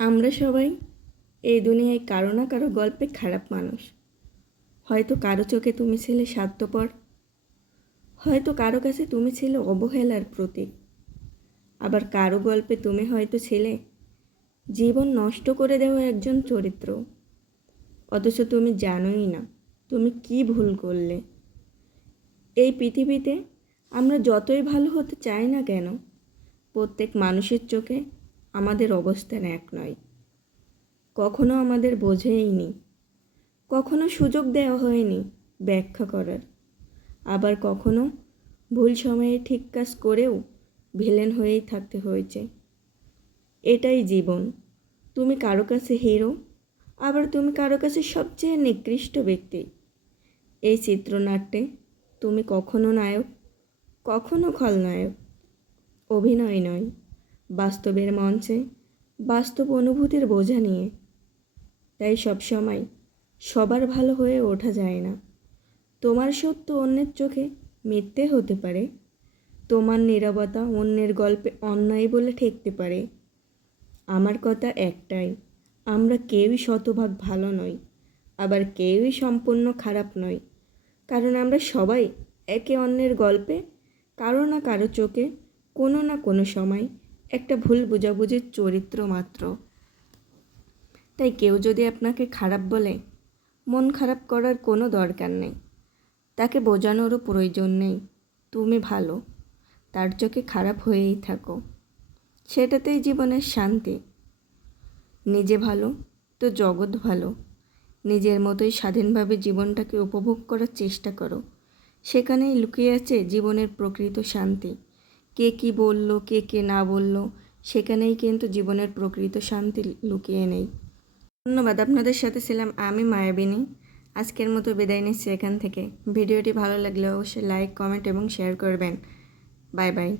আমরা সবাই এই দুনিয়ায় কারো না কারো গল্পে খারাপ মানুষ। হয়তো কারো চোখে তুমি ছিলে স্বার্থপর, হয়তো কারো কাছে তুমি ছিলে অবহেলার প্রতীক, আবার কারো গল্পে তুমি হয়তো ছিলে জীবন নষ্ট করে দেওয়া একজন চরিত্র। অথচ তুমি জানোই না তুমি কি ভুল করলে। এই পৃথিবীতে আমরা যতই ভালো হতে চাই না কেন, প্রত্যেক মানুষের চোখে আমাদের অবস্থান এক নয়। কখনো আমাদের বোঝেইনি, কখনো সুযোগ দেওয়া হয়নি ব্যাখ্যা করার, আবার কখনো ভুল সময়ে ঠিক কাজ করেও ভিলেন হয়েই থাকতে হয়েছে। এটাই জীবন। তুমি কারো কাছে হিরো, আবার তুমি কারো কাছে সবচেয়ে নিকৃষ্ট ব্যক্তি। এই চিত্রনাট্যে তুমি কখনো নায়ক, কখনো খলনায়ক। অভিনয় নয়, বাস্তবের মঞ্চে বাস্তব অনুভূতির বোঝা নিয়ে। তাই সবসময় সবার ভালো হয়ে ওঠা যায় না। তোমার সত্য অন্যের চোখে মিথ্যে হতে পারে, তোমার নীরবতা অন্যের গল্পে অন্যায় বলে ঠেকতে পারে। আমার কথা একটাই, আমরা কেউই শতভাগ ভালো নই, আবার কেউই সম্পূর্ণ খারাপ নই। কারণ আমরা সবাই একে অন্যের গল্পে কারো না কারো চোখে কোনো না কোনো সময় একটা ভুল বোঝাবুঝির চরিত্র মাত্র। তাই কেউ যদি আপনাকে খারাপ বলে, মন খারাপ করার কোনো দরকার নেই। তাকে বোঝানোরও প্রয়োজন নেই তুমি ভালো, তার চোখে খারাপ হয়েই থাকো। সেটাতেই জীবনের শান্তি। নিজে ভালো তো জগৎ ভালো। নিজের মতোই স্বাধীনভাবে জীবনটাকে উপভোগ করার চেষ্টা করো। সেখানেই লুকিয়ে আছে জীবনের প্রকৃত শান্তি। কে কী বলল, কে না বলল, সেখানেই কিন্তু জীবনের প্রকৃত শান্তি লুকিয়ে নেই। ধন্যবাদ। আপনাদের সাথে ছিলাম আমি মায়াবিনী। আজকের মতো বিদায় নিচ্ছি এখান থেকে। ভিডিওটি ভালো লাগলে অবশ্যই লাইক, কমেন্ট এবং শেয়ার করবেন। Bye bye.